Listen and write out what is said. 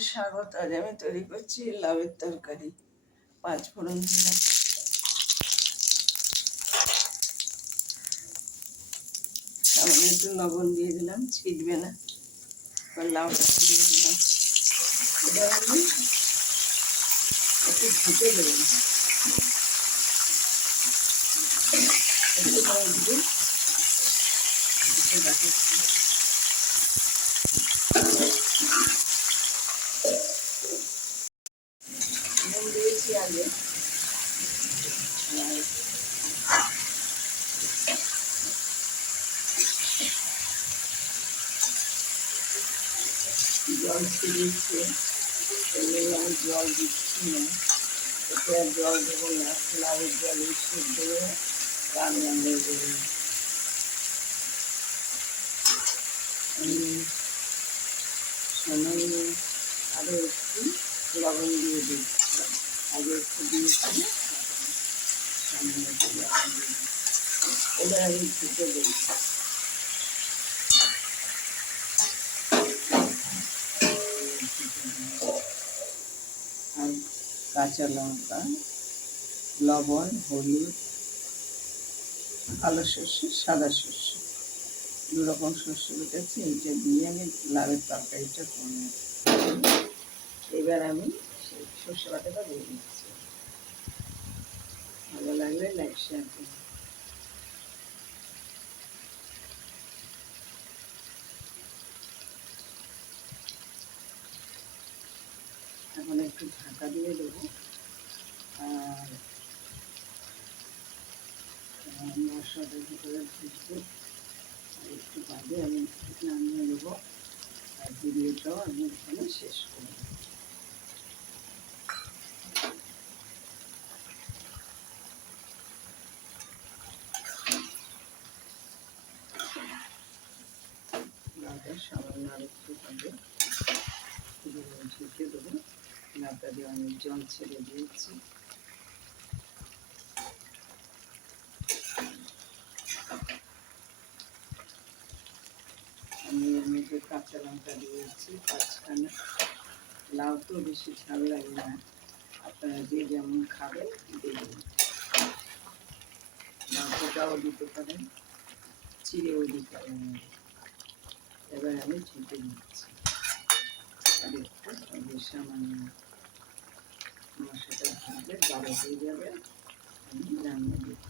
সকলকে স্বাগত। আজ আমি তৈরি করছি লাউয়ের তরকারি। 5 ফোড়ন দিলাম, সামান্য একটু লবণ দিয়ে দিলাম, ছিটবে না। এবার লাউটা দিয়ে দিলাম, এবার আমি একটু ঘুটে দেবেন, একটু দিয়ে দেখাচ্ছি। নুন দিয়েছি আগে, জল ছিড়িয়েছে, আমি জল দিচ্ছি না, এতে আর জল দেবো না। লাউয়ের জল সেদ্ধ হয়ে রান্না হয়ে যাবে। আমি সামান্য আরও একটু লবণ দিয়ে দিচ্ছিলাম, আগে একটু দিয়েছি, সামান্য একটু লবণ দিয়ে দিচ্ছি। এবার আমি ফুটে দিই, আর কাঁচা লঙ্কা, লবণ, হলুদ, কালো সর্ষে, সাদা সর্ষে, 2 রকম সর্ষে বেটেছি। এইটা দিয়ে আমি লাউয়ের তরকারিটা করব। এবার আমি সেই সর্ষে বাটাটা দিয়ে দিচ্ছি। ভালো লাগলে লাইক শেয়ার করুন। এখন একটু ঢাকা দিয়ে দেবো, আর মশলাটার ভিতরে ঢুকবে। আর একটু বাদে আমি নামিয়ে নেবো, আর ভিডিওটাও আমি এখানে শেষ করব। লাউটা সামান্য আর একটু হবে, ঢেকে দেবো। লাউটা দিয়ে আমি জল ছেড়ে দিয়েছি। আমি এর মধ্যে কাঁচা লঙ্কা দিয়েছি 5খানা। লাউ তো বেশি ঝাল লাগে না, আপনারা যে যেমন খাবেন দেবেন। লঙ্কাটাও দিতে পারেন, চিড়েও দিতে পারেন। এবার আমি ঢেকে দিচ্ছি, আর একটু সামান্য মশলাটা ঢুকলে গাঢ় হয়ে যাবে, আমি নামিয়ে দিচ্ছি।